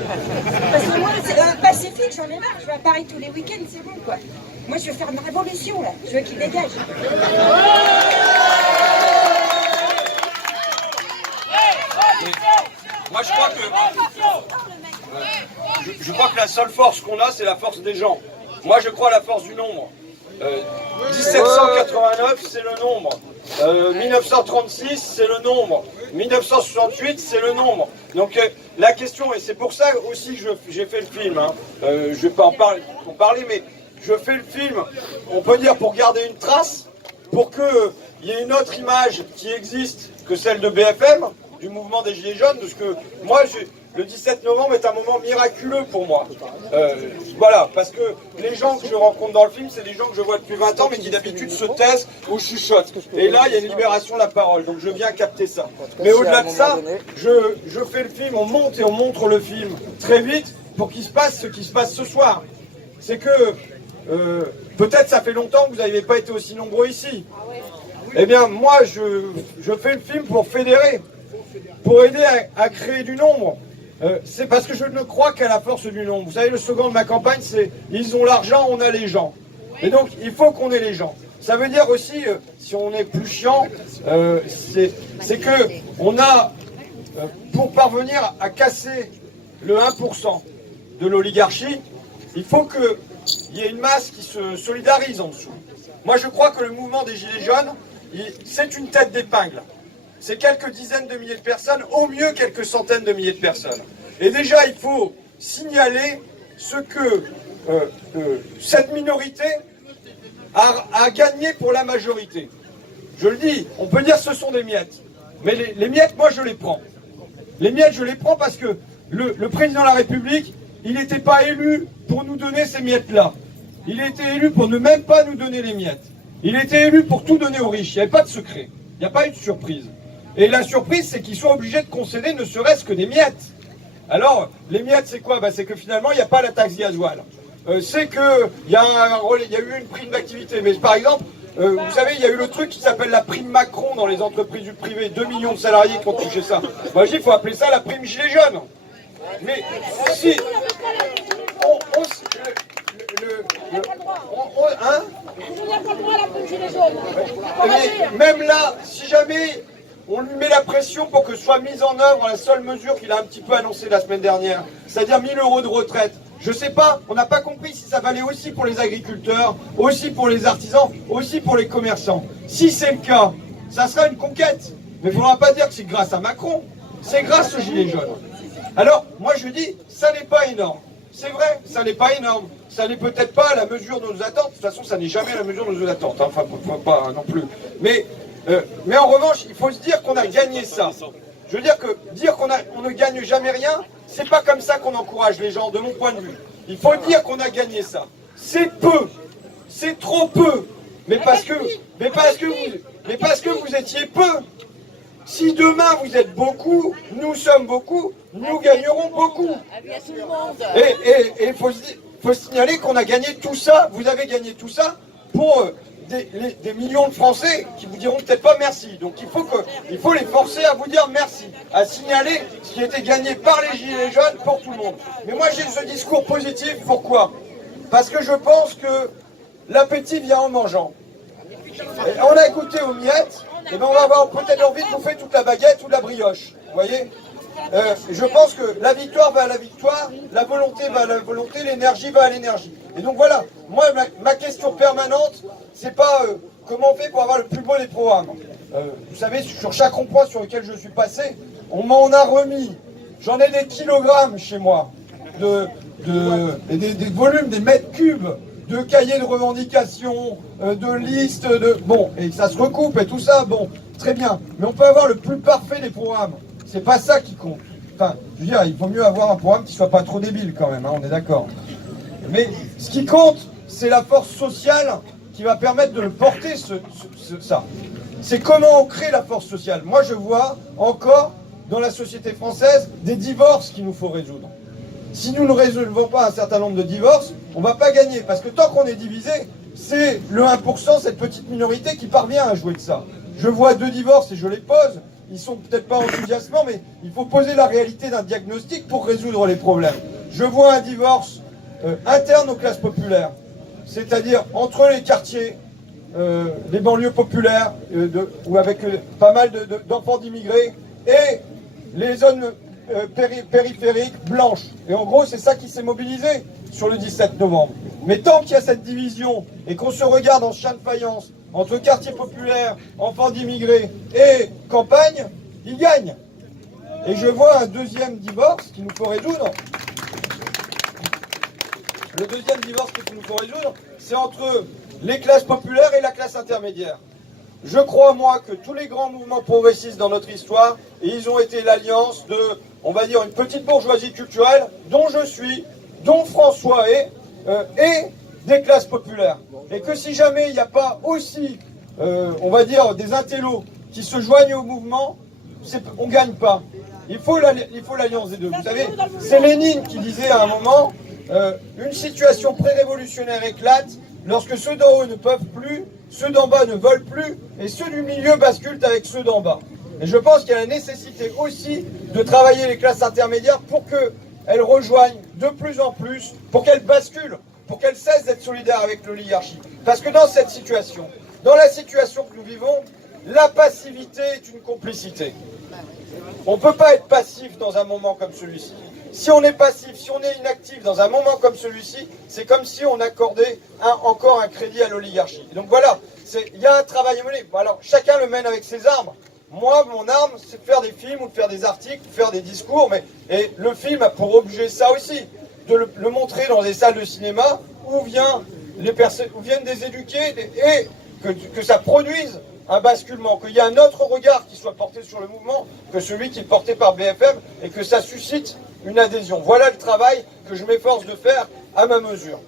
Parce que moi, Pacifique, j'en ai marre. Je vais à Paris tous les week-ends, c'est bon, quoi. Moi, je veux faire une révolution, là. Je veux qu'il dégage. Moi, je crois que la seule force qu'on a, c'est la force des gens. Moi, je crois à la force du nombre. 1789, c'est le nombre. 1936, c'est le nombre. 1968, c'est le nombre. Donc la question, et c'est pour ça aussi que j'ai fait le film, hein. Je ne vais pas en parler, mais je fais le film, on peut dire, pour garder une trace, pour qu'il y ait une autre image qui existe que celle de BFM, du mouvement des Gilets jaunes, parce que moi, le 17 novembre est un moment miraculeux pour moi. Voilà, parce que les gens que je rencontre dans le film, c'est des gens que je vois depuis 20 ans, mais qui d'habitude se taisent ou chuchotent. Et là, il y a une libération de la parole, donc je viens capter ça. Mais au-delà de ça, je fais le film, on monte et on montre le film très vite pour qu'il se passe ce qui se passe ce soir. C'est que, peut-être ça fait longtemps que vous n'avez pas été aussi nombreux ici. Eh bien, moi, je fais le film pour fédérer, pour aider à créer du nombre. C'est parce que je ne crois qu'à la force du nombre. Vous savez, le slogan de ma campagne, c'est « Ils ont l'argent, on a les gens ». Et donc, il faut qu'on ait les gens. Ça veut dire aussi, si on est plus chiant, c'est que on a, pour parvenir à casser le 1% de l'oligarchie, il faut qu'il y ait une masse qui se solidarise en dessous. Moi, je crois que le mouvement des Gilets jaunes, c'est une tête d'épingle. C'est quelques dizaines de milliers de personnes, au mieux quelques centaines de milliers de personnes. Et déjà, il faut signaler ce que cette minorité a gagné pour la majorité. Je le dis, on peut dire que ce sont des miettes. Mais les miettes, moi, je les prends. Les miettes, je les prends parce que le président de la République, il n'était pas élu pour nous donner ces miettes-là. Il était élu pour ne même pas nous donner les miettes. Il était élu pour tout donner aux riches. Il n'y avait pas de secret. Il n'y a pas eu de surprise. Et la surprise, c'est qu'ils sont obligés de concéder ne serait-ce que des miettes. Alors, les miettes, c'est quoi? C'est que finalement, il n'y a pas la taxe gasoil. C'est qu'il y a eu une prime d'activité. Mais par exemple, vous savez, il y a eu le truc qui s'appelle la prime Macron dans les entreprises du privé. 2 millions de salariés qui ont touché ça. Moi, je dis, il faut appeler ça la prime gilet jaune. Mais si... Même là, si jamais on lui met la pression pour que soit mise en œuvre la seule mesure qu'il a un petit peu annoncée la semaine dernière, c'est-à-dire 1 000 € de retraite, je sais pas, on n'a pas compris si ça valait aussi pour les agriculteurs, aussi pour les artisans, aussi pour les commerçants. Si c'est le cas, ça sera une conquête. Mais il ne faudra pas dire que c'est grâce à Macron, c'est grâce aux Gilets jaunes. Alors, moi je dis, ça n'est pas énorme. C'est vrai, ça n'est pas énorme. Ça n'est peut-être pas à la mesure de nos attentes. De toute façon, ça n'est jamais à la mesure de nos attentes. Enfin, pas non plus. Mais en revanche, il faut se dire qu'on a gagné ça. Je veux dire que dire qu'on ne gagne jamais rien, c'est pas comme ça qu'on encourage les gens, de mon point de vue. Il faut dire qu'on a gagné ça. C'est peu. C'est trop peu. Mais parce que vous étiez peu. Si demain vous êtes beaucoup, nous sommes beaucoup, nous gagnerons beaucoup. Et il faut signaler qu'on a gagné tout ça, vous avez gagné tout ça pour des millions de Français qui vous diront peut-être pas merci. Donc il faut les forcer à vous dire merci, à signaler ce qui était gagné par les Gilets jaunes pour tout le monde. Mais moi j'ai ce discours positif, pourquoi? Parce que je pense que l'appétit vient en mangeant. Et on a goûté aux miettes, et bien on va avoir peut-être envie de bouffer toute la baguette ou la brioche, vous voyez. Je pense que la victoire va à la victoire, la volonté va à la volonté, l'énergie va à l'énergie. Et donc voilà, moi ma question permanente, c'est pas comment on fait pour avoir le plus beau des programmes. Vous savez, sur chaque rond-point sur lequel je suis passé, on m'en a remis. J'en ai des kilogrammes chez moi, des volumes, des mètres cubes de cahiers de revendications, de listes, bon, et ça se recoupe et tout ça, bon, très bien. Mais on peut avoir le plus parfait des programmes. C'est pas ça qui compte. Enfin, je veux dire, il vaut mieux avoir un programme qui soit pas trop débile quand même, hein, on est d'accord. Mais ce qui compte, c'est la force sociale qui va permettre de le porter, ça. C'est comment on crée la force sociale. Moi, je vois encore, dans la société française, des divorces qu'il nous faut résoudre. Si nous ne résolvons pas un certain nombre de divorces, on ne va pas gagner. Parce que tant qu'on est divisé, c'est le 1%, cette petite minorité qui parvient à jouer de ça. Je vois 2 divorces et je les pose. ils sont peut-être pas enthousiasmants, mais il faut poser la réalité d'un diagnostic pour résoudre les problèmes. Je vois un divorce interne aux classes populaires, c'est-à-dire entre les quartiers, les banlieues populaires, ou avec pas mal d'enfants d'immigrés, et les zones périphériques blanches. Et en gros, c'est ça qui s'est mobilisé sur le 17 novembre. Mais tant qu'il y a cette division et qu'on se regarde en chien de faïence entre quartier populaire, enfants d'immigrés et campagne, ils gagnent. Et je vois un deuxième divorce qu'il nous faut résoudre. Le deuxième divorce qu'il nous faut résoudre, c'est entre les classes populaires et la classe intermédiaire. Je crois, moi, que tous les grands mouvements progressistes dans notre histoire, ils ont été l'alliance de, on va dire, une petite bourgeoisie culturelle, dont je suis, dont François est, et des classes populaires. Et que si jamais il n'y a pas aussi, on va dire, des intellos qui se joignent au mouvement, on ne gagne pas. Il faut l'alliance des deux. Vous savez, c'est Lénine qui disait à un moment, une situation pré-révolutionnaire éclate lorsque ceux d'en haut ne peuvent plus, ceux d'en bas ne veulent plus, et ceux du milieu basculent avec ceux d'en bas. Et je pense qu'il y a la nécessité aussi de travailler les classes intermédiaires pour qu'elles rejoignent de plus en plus, pour qu'elles basculent, pour qu'elles cessent d'être solidaires avec l'oligarchie. Parce que dans cette situation, dans la situation que nous vivons, la passivité est une complicité. On ne peut pas être passif dans un moment comme celui-ci. Si on est passif, si on est inactif dans un moment comme celui-ci, c'est comme si on accordait encore un crédit à l'oligarchie. Donc voilà, il y a un travail à mener. Alors chacun le mène avec ses armes. Moi, mon arme, c'est de faire des films ou de faire des articles, de faire des discours. Et le film a pour objet ça aussi, de le montrer dans des salles de cinéma où viennent des éduqués et que ça produise un basculement, qu'il y ait un autre regard qui soit porté sur le mouvement que celui qui est porté par BFM et que ça suscite une adhésion. Voilà le travail que je m'efforce de faire à ma mesure.